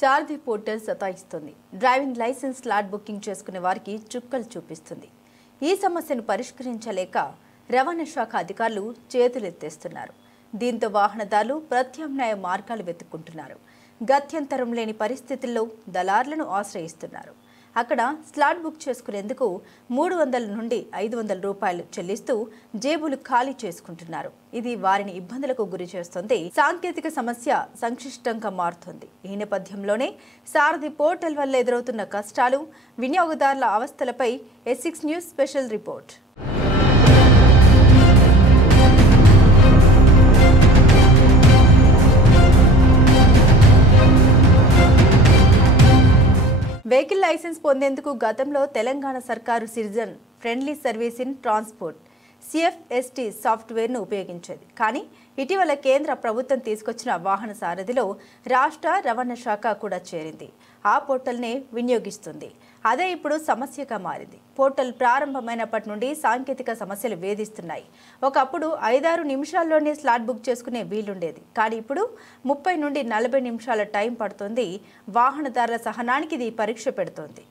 సారథి portal సతాయిస్తుంది. Driving licence slot booking చేసుకునే వారికి చుక్కలు చూపిస్తుంది. ఈ సమస్యను పరిష్కరించలేక రవాణా శాఖ అధికారులు చేతులెత్తేస్తున్నారు. దీంతో వాహనదారులు ప్రత్యామ్నాయ మార్గాలు వెతుక్కుంటున్నారు. గత్యంతరం లేని పరిస్థితుల్లో దళార్లను ఆశ్రయిస్తున్నారు. అక్కడ స్లాట్ బుక్ చేసుకునేందుకు 300 నుండి 500 రూపాయలు చెల్లిస్తూ జేబులు ఖాళీ చేసుకుంటున్నారు. ఇది వారిని ఇబ్బందులకు గురి చేస్తుంది. సాంకేతిక సమస్య సంక్లిష్టంగా మారుతుంది. ఈ నేపథ్యంలోనే సారథి పోర్టల్ వల్ల ఎదురవుతున్న కష్టాలు, వినియోగదారుల అవస్థలపై S6 news special report. Vehicle licence పొందేందుకు గతంలో తెలంగాణ సర్కారు citizen friendly service in transport CFST సాఫ్ట్వేర్ను ఉపయోగించేది. కానీ ఇటీవల కేంద్ర ప్రభుత్వం తీసుకొచ్చిన వాహన సారథిలో రాష్ట్ర రవాణా శాఖ కూడా చేరింది. ఆ పోర్టల్నే వినియోగిస్తుంది. అదే ఇప్పుడు సమస్యగా మారింది. పోర్టల్ ప్రారంభమైనప్పటి నుండి సాంకేతిక సమస్యలు వేధిస్తున్నాయి. ఒకప్పుడు 5-6 నిమిషాల్లోనే స్లాట్ బుక్ చేసుకునే వీలుండేది. కానీ ఇప్పుడు 30 నుండి 40 నిమిషాల టైం పడుతుంది. వాహనదారుల సహనానికి ఇది పరీక్ష పెడుతోంది.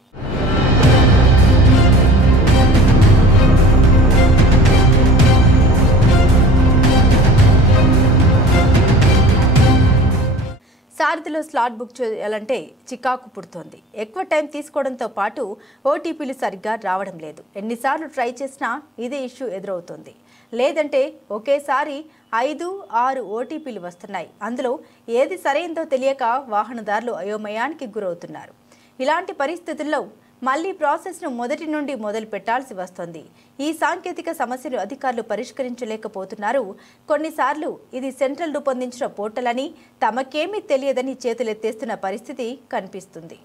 సారథిలో స్లాట్ బుక్ చేయాలంటే చికాకు పుడుతోంది. ఎక్కువ టైం తీసుకోవడంతో పాటు OTPలు సరిగ్గా రావడం లేదు. ఎన్నిసార్లు ట్రై చేసినా ఇదే ఇష్యూ ఎదురవుతోంది. లేదంటే ఒకేసారి 5-6 OTPలు వస్తున్నాయి. అందులో ఏది సరైందో తెలియక వాహనదారులు అయోమయానికి గురవుతున్నారు. ఇలాంటి పరిస్థితుల్లో మళ్లీ ప్రాసెస్ను మొదటి నుండి మొదలు పెట్టాల్సి వస్తోంది. ఈ సాంకేతిక సమస్యను అధికారులు పరిష్కరించలేకపోతున్నారు. కొన్నిసార్లు ఇది సెంట్రల్ రూపొందించిన పోర్టల్ అని, తమకేమీ తెలియదని చేతులెత్తేస్తున్న పరిస్థితి కనిపిస్తుంది.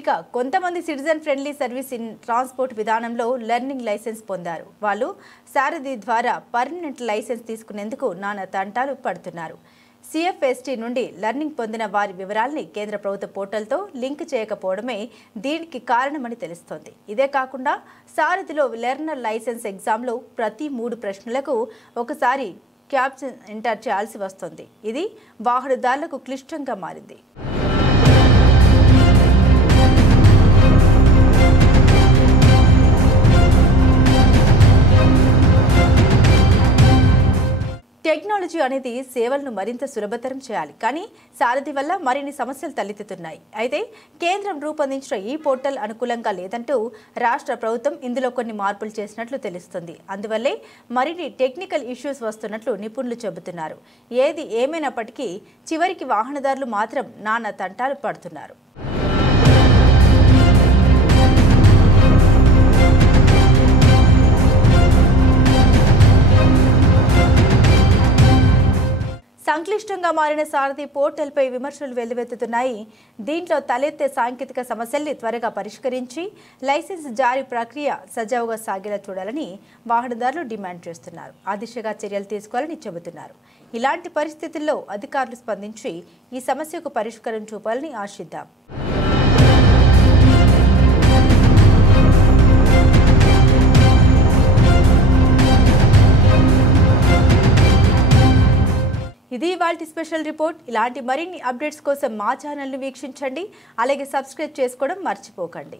ఇక కొంతమంది citizen friendly service in transport విధానంలో లెర్నింగ్ లైసెన్స్ పొందారు. వాళ్ళు సారథి ద్వారా పర్మనెంట్ లైసెన్స్ తీసుకునేందుకు నానా తంటాలు పడుతున్నారు. CFST నుండి లెర్నింగ్ పొందిన వారి వివరాల్ని కేంద్ర ప్రభుత్వ పోర్టల్తో లింక్ చేయకపోవడమే దీనికి కారణమని తెలుస్తోంది. ఇదే కాకుండా సారథిలో లెర్నర్ లైసెన్స్ ఎగ్జామ్లో ప్రతి 3 ప్రశ్నలకు ఒకసారి క్యాప్షన్ ఎంటర్ చేయాల్సి వస్తుంది. ఇది వాహనదారులకు క్లిష్టంగా మారింది. టెక్నాలజీ అనేది సేవలను మరింత సులభతరం చేయాలి. కానీ సారథి వల్ల మరిన్ని సమస్యలు తలెత్తుతున్నాయి. అయితే కేంద్రం రూపొందించిన ఈ పోర్టల్ అనుకూలంగా లేదంటూ రాష్ట్ర ప్రభుత్వం ఇందులో కొన్ని మార్పులు చేసినట్లు తెలుస్తుంది. అందువల్లే మరిన్ని టెక్నికల్ ఇష్యూస్ వస్తున్నట్లు నిపుణులు చెబుతున్నారు. ఏది ఏమైనప్పటికీ చివరికి వాహనదారులు మాత్రం నానా తంటాలు పడుతున్నారు. సంక్లిష్టంగా మారిన సారథి పోర్టల్పై విమర్శలు వెల్లువెత్తుతున్నాయి. దీంట్లో తలెత్తే సాంకేతిక సమస్యల్ని త్వరగా పరిష్కరించి లైసెన్స్ జారీ ప్రక్రియ సజావుగా సాగేలా చూడాలని వాహనదారులు డిమాండ్ చేస్తున్నారు. ఆ దిశగా చర్యలు తీసుకోవాలని చెబుతున్నారు. ఇలాంటి పరిస్థితుల్లో అధికారులు స్పందించి ఈ సమస్యకు పరిష్కారం చూపాలని ఆశిద్దాం. ఇది ఇవాల్టి స్పెషల్ రిపోర్ట్. ఇలాంటి మరిన్ని అప్డేట్స్ కోసం మా ఛానల్ని వీక్షించండి. అలాగే సబ్స్క్రైబ్ చేసుకోవడం మర్చిపోకండి.